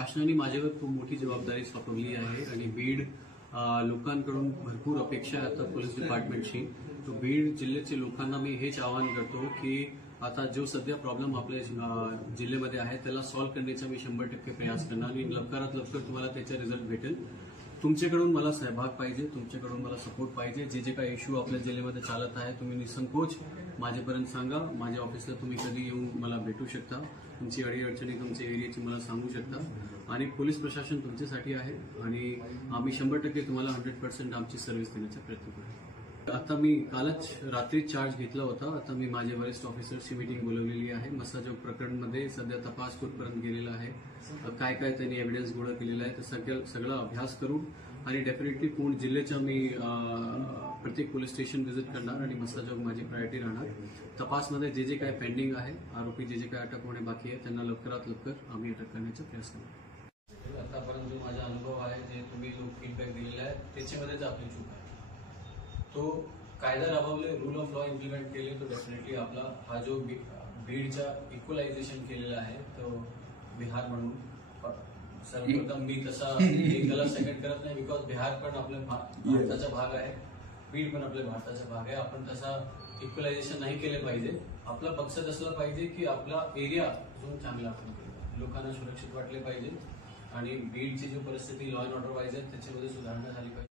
शासनाने माझ्यावर खूप मोठी जबाबदारी सोपवली आहे आणि बीड लोकांकडून भरपूर अपेक्षा आहे आता पोलीस डिपार्टमेंटची. तो बीड जिल्ह्याच्या लोकांना मी हेच आवाहन करतो की आता जो सध्या प्रॉब्लेम आपल्या जिल्ह्यामध्ये आहे त्याला सॉल्व्ह करण्याचा मी 100% प्रयास करणार आणि लवकरात लवकर तुम्हाला त्याचा रिझल्ट भेटेल. तुमच्याकडून मला सहभाग पाहिजे, तुमच्याकडून मला सपोर्ट पाहिजे. जे काही इश्यू आपल्या जिल्ह्यामध्ये चालत आहे तुम्ही निसंकोच माझ्यापर्यंत सांगा. माझ्या ऑफिसला तुम्ही कधी येऊन मला भेटू शकता. तुमची अडीअडचणी तुमच्या एरियाची मला सांगू शकता आणि पोलीस प्रशासन तुमच्यासाठी आहे आणि आम्ही 100% तुम्हाला 100% आमची सर्व्हिस देण्याचा प्रयत्न करू. आता मी कालच रात्री चार्ज घेतला होता. आता मी माझ्या वरिष्ठ ऑफिसर्सची मीटिंग बोलवलेली आहे. मसाजोग प्रकरणमध्ये सध्या तपास कुठपर्यंत गेलेला आहे, काय काय त्यांनी एव्हिडन्स गोळा केलेला आहे, तर सगळा अभ्यास करून आणि डेफिनेटली पूर्ण जिल्ह्याच्या मी प्रत्येक पोलीस स्टेशन व्हिजिट करणार आणि मसाजोग माझी प्रायोरिटी राहणार. तपासमध्ये जे काय पेंडिंग आहे, आरोपी जे काय अटक होणे बाकी आहे त्यांना लवकरात लवकर आम्ही अटक करण्याचा प्रयास करणार. आतापर्यंत जो माझा अनुभव आहे, जे तुम्ही लोक फीडबॅक दिलेला आहे त्याच्यामध्येच आपली चूक आहे. तो कायदा राबवले, रूल ऑफ लॉ इम्प्लिमेंट केले, तो डेफिनेटली आपला हा जो बीडचा इक्वलायझेशन केलेला आहे तो बिहार म्हणून सर्वप्रथम मी तसा त्याला सेकंड करत नाही, बिकॉज बिहार पण आपल्या भारताचा भाग आहे, बीड पण आपल्या भारताचा भाग आहे. आपण तसा इक्वलायझेशन नाही केले पाहिजे. आपला मकसद असला पाहिजे की आपला एरिया अजून चांगला आपण केला, लोकांना सुरक्षित वाटले पाहिजे आणि बीडची जी परिस्थिती लॉ अँड ऑर्डर वाईज आहे त्याच्यामध्ये सुधारणा झाली पाहिजे.